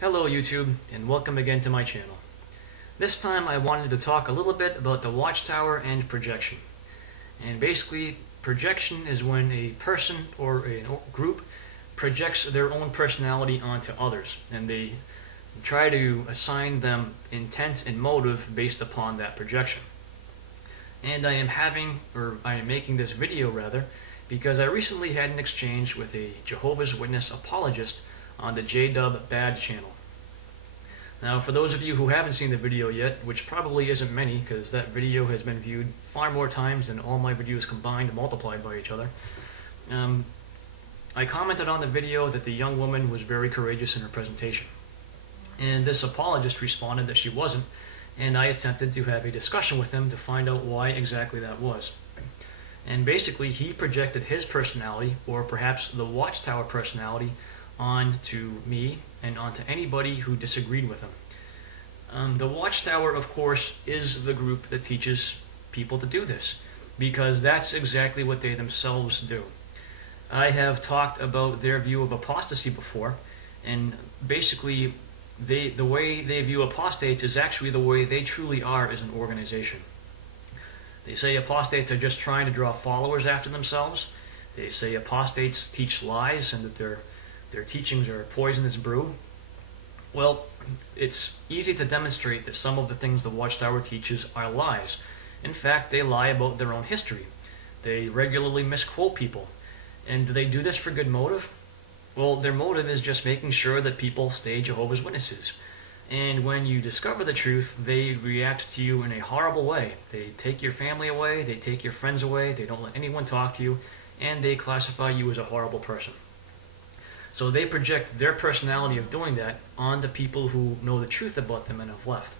Hello YouTube, and welcome again to my channel. This time I wanted to talk a little bit about the watchtower and projection. And basically, projection is when a person or a group projects their own personality onto others, and they try to assign them intent and motive based upon that projection. And I am making this video rather, because I recently had an exchange with a Jehovah's Witness apologist on the JW Bad channel. Now, for those of you who haven't seen the video yet, which probably isn't many because that video has been viewed far more times than all my videos combined and multiplied by each other, I commented on the video that the young woman was very courageous in her presentation. And this apologist responded that she wasn't, and I attempted to have a discussion with him to find out why exactly that was. And basically, he projected his personality, or perhaps the watchtower personality, onto me and onto anybody who disagreed with him. The watchtower, of course, is the group that teaches people to do this, because that's exactly what they themselves do. I have talked about their view of apostasy before, and basically the way they view apostates is actually the way they truly are as an organization. They say apostates are just trying to draw followers after themselves. They say apostates teach lies and that their teachings are poisonous brew. Well, it's easy to demonstrate that some of the things the Watchtower teaches are lies. In fact, they lie about their own history. They regularly misquote people. And do they do this for good motive? Well, their motive is just making sure that people stay Jehovah's Witnesses. And when you discover the truth, they react to you in a horrible way. They take your family away, they take your friends away, they don't let anyone talk to you, and they classify you as a horrible person. So they project their personality of doing that onto people who know the truth about them and have left.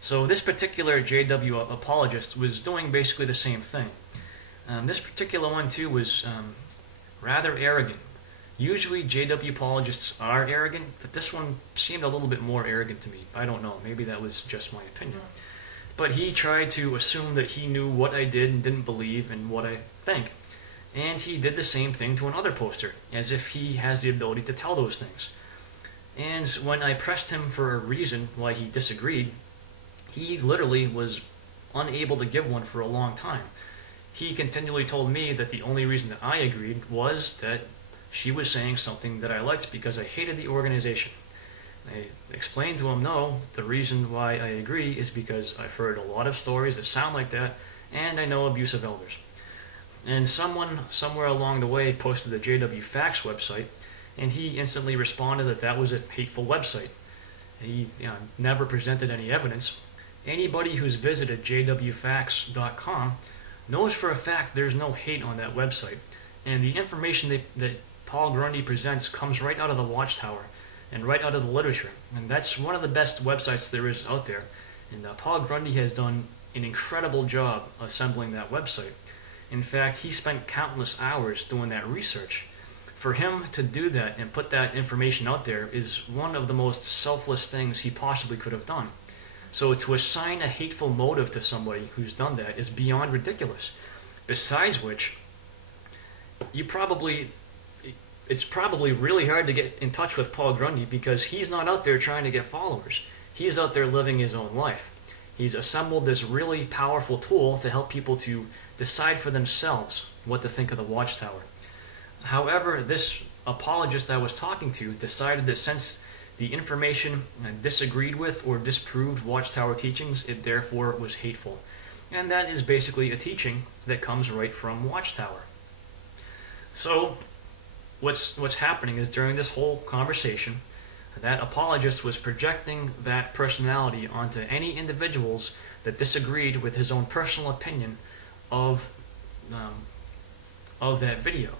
So this particular JW apologist was doing basically the same thing. This particular one too was rather arrogant. Usually JW apologists are arrogant, but this one seemed a little bit more arrogant to me. I don't know, maybe that was just my opinion. But he tried to assume that he knew what I did and didn't believe and what I think. And he did the same thing to another poster, as if he has the ability to tell those things. And when I pressed him for a reason why he disagreed, he literally was unable to give one for a long time. He continually told me that the only reason that I agreed was that she was saying something that I liked because I hated the organization. I explained to him, no, the reason why I agree is because I've heard a lot of stories that sound like that, and I know abusive elders. And someone somewhere along the way posted the JW Facts website, and he instantly responded that that was a hateful website. He never presented any evidence. Anybody who's visited jwfacts.com knows for a fact there's no hate on that website. And the information that Paul Grundy presents comes right out of the Watchtower and right out of the literature. And that's one of the best websites there is out there. And Paul Grundy has done an incredible job assembling that website. In fact, he spent countless hours doing that research. For him to do that and put that information out there is one of the most selfless things he possibly could have done. So to assign a hateful motive to somebody who's done that is beyond ridiculous. Besides which, it's probably really hard to get in touch with Paul Grundy because he's not out there trying to get followers. He's out there living his own life. He's assembled this really powerful tool to help people to decide for themselves what to think of the Watchtower. However, this apologist I was talking to decided that since the information disagreed with or disproved Watchtower teachings, it therefore was hateful. And that is basically a teaching that comes right from Watchtower. So, what's happening is during this whole conversation, that apologist was projecting that personality onto any individuals that disagreed with his own personal opinion of that video.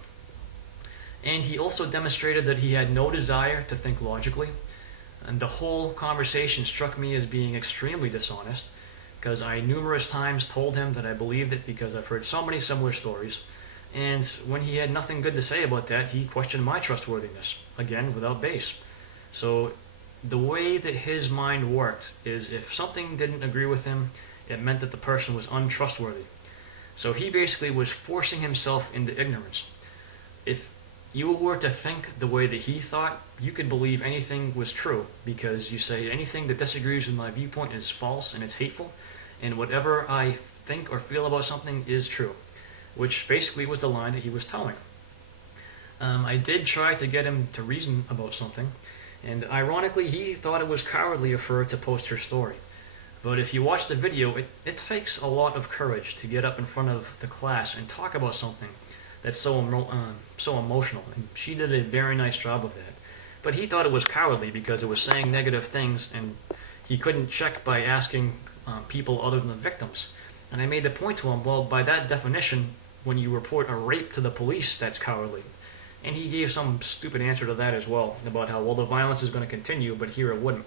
And he also demonstrated that he had no desire to think logically. And the whole conversation struck me as being extremely dishonest, because I numerous times told him that I believed it because I've heard so many similar stories. And when he had nothing good to say about that, he questioned my trustworthiness, again, without base. So the way that his mind worked is if something didn't agree with him, it meant that the person was untrustworthy. So he basically was forcing himself into ignorance. If you were to think the way that he thought, you could believe anything was true, because you say anything that disagrees with my viewpoint is false and it's hateful, and whatever I think or feel about something is true, which basically was the line that he was telling. I did try to get him to reason about something, and ironically he thought it was cowardly of her to post her story. But if you watch the video, it takes a lot of courage to get up in front of the class and talk about something that's so emotional, and she did a very nice job of that. But he thought it was cowardly because it was saying negative things, and he couldn't check by asking people other than the victims. And I made the point to him, well, by that definition, when you report a rape to the police, that's cowardly. And he gave some stupid answer to that as well, about how, well, the violence is going to continue, but here it wouldn't.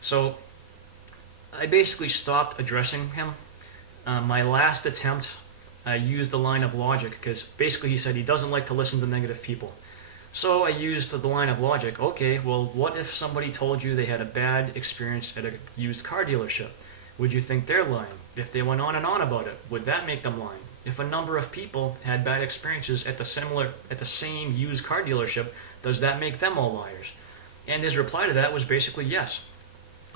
So I basically stopped addressing him. My last attempt, I used the line of logic, because basically he said he doesn't like to listen to negative people. So I used the line of logic, okay, well, what if somebody told you they had a bad experience at a used car dealership? Would you think they're lying? If they went on and on about it, would that make them lying? If a number of people had bad experiences at the same used car dealership, does that make them all liars? And his reply to that was basically yes.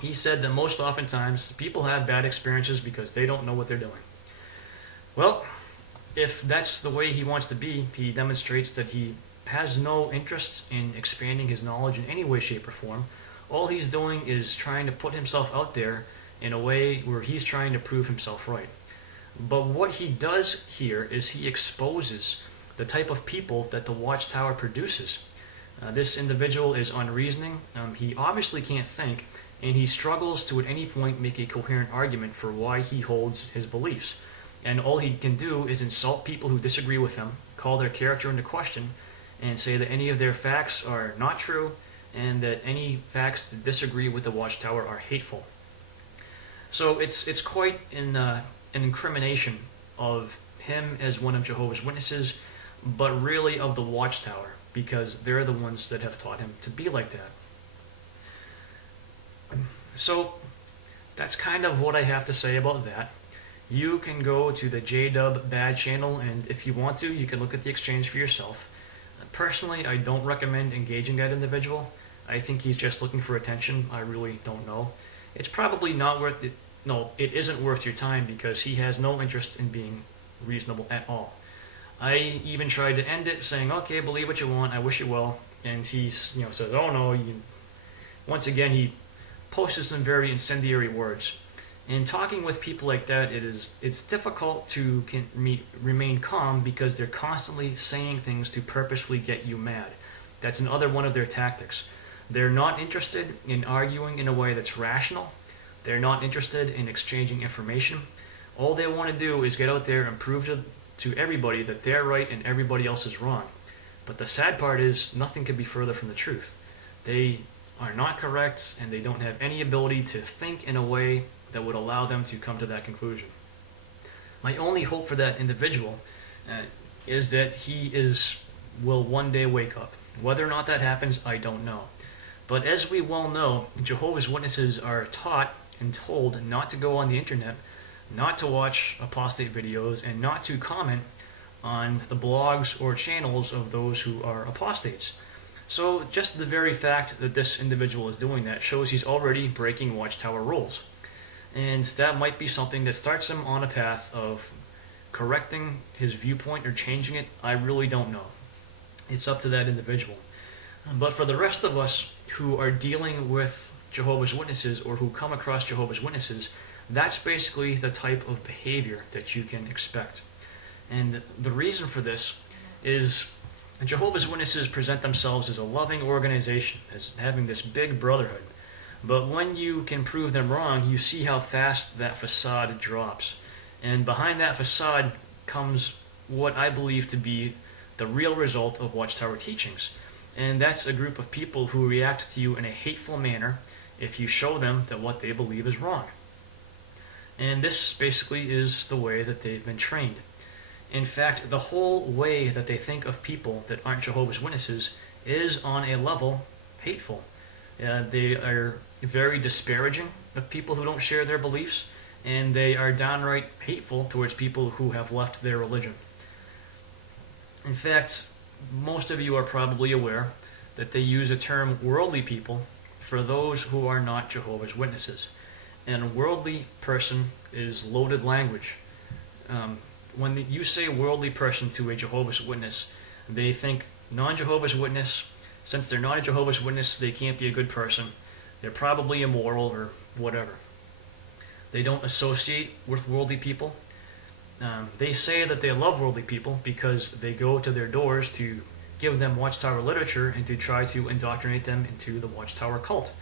He said that most oftentimes people have bad experiences because they don't know what they're doing. Well, if that's the way he wants to be, he demonstrates that he has no interest in expanding his knowledge in any way, shape, or form. All he's doing is trying to put himself out there in a way where he's trying to prove himself right. But what he does here is he exposes the type of people that the Watchtower produces. This individual is unreasoning. He obviously can't think, and he struggles to at any point make a coherent argument for why he holds his beliefs. And all he can do is insult people who disagree with him, call their character into question, and say that any of their facts are not true, and that any facts that disagree with the Watchtower are hateful. So it's quite an incrimination of him as one of Jehovah's Witnesses, but really of the Watchtower, because they're the ones that have taught him to be like that. So that's kind of what I have to say about that. You can go to the JW Bad channel, and if you want to, you can look at the exchange for yourself. Personally, I don't recommend engaging that individual. I think he's just looking for attention. I really don't know. It's probably not worth it. No, it isn't worth your time, because he has no interest in being reasonable at all. I even tried to end it saying, okay, believe what you want, I wish you well. And he says, oh no. Once again, he posted some very incendiary words. In talking with people like that, it's difficult to remain calm, because they're constantly saying things to purposefully get you mad. That's another one of their tactics. They're not interested in arguing in a way that's rational. They're not interested in exchanging information. All they want to do is get out there and prove to everybody that they're right and everybody else is wrong. But the sad part is, nothing could be further from the truth. They are not correct, and they don't have any ability to think in a way that would allow them to come to that conclusion. My only hope for that individual is that he will one day wake up. Whether or not that happens, I don't know. But as we well know, Jehovah's Witnesses are taught and told not to go on the internet, not to watch apostate videos, and not to comment on the blogs or channels of those who are apostates. So just the very fact that this individual is doing that shows he's already breaking Watchtower rules. And that might be something that starts him on a path of correcting his viewpoint or changing it. I really don't know. It's up to that individual. But for the rest of us who are dealing with Jehovah's Witnesses, or who come across Jehovah's Witnesses, that's basically the type of behavior that you can expect. And the reason for this is Jehovah's Witnesses present themselves as a loving organization, as having this big brotherhood. But when you can prove them wrong, you see how fast that facade drops. And behind that facade comes what I believe to be the real result of Watchtower teachings. And that's a group of people who react to you in a hateful manner if you show them that what they believe is wrong. And this basically is the way that they've been trained. In fact, the whole way that they think of people that aren't Jehovah's Witnesses is on a level hateful. They are very disparaging of people who don't share their beliefs, and they are downright hateful towards people who have left their religion. In fact, most of you are probably aware that they use the term worldly people for those who are not Jehovah's Witnesses. And a worldly person is loaded language. When you say worldly person to a Jehovah's Witness, they think non-Jehovah's Witness. Since they're not a Jehovah's Witness, they can't be a good person. They're probably immoral or whatever. They don't associate with worldly people. They say that they love worldly people because they go to their doors to give them Watchtower literature and to try to indoctrinate them into the Watchtower cult.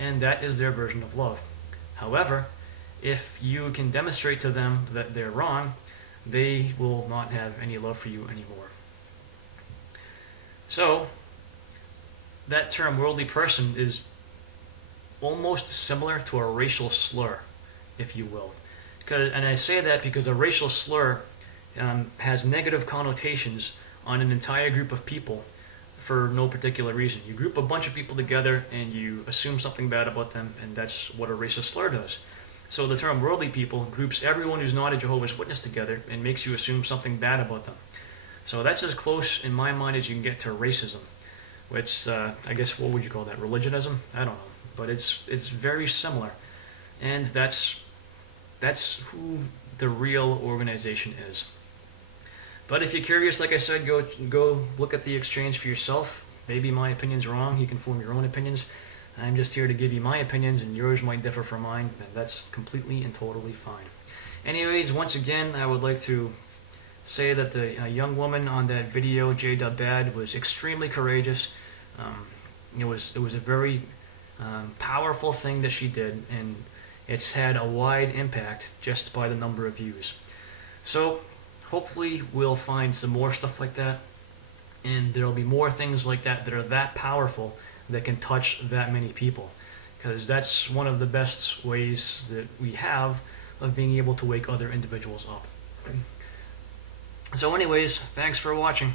And that is their version of love. However, if you can demonstrate to them that they're wrong, they will not have any love for you anymore. So, that term worldly person is almost similar to a racial slur, if you will. And I say that because a racial slur has negative connotations on an entire group of people for no particular reason. You group a bunch of people together and you assume something bad about them, and that's what a racist slur does. So the term worldly people groups everyone who's not a Jehovah's Witness together and makes you assume something bad about them. So that's as close in my mind as you can get to racism, which I guess, what would you call that? Religionism? I don't know, but it's very similar, and that's who the real organization is. But if you're curious, like I said, go look at the exchange for yourself. Maybe my opinion's wrong. You can form your own opinions. I'm just here to give you my opinions, and yours might differ from mine, and that's completely and totally fine. Anyways, once again, I would like to say that the young woman on that video, J.Bad, was extremely courageous. It was a very powerful thing that she did, and it's had a wide impact just by the number of views. So hopefully we'll find some more stuff like that, and there'll be more things like that that are that powerful that can touch that many people, because that's one of the best ways that we have of being able to wake other individuals up. So anyways, thanks for watching.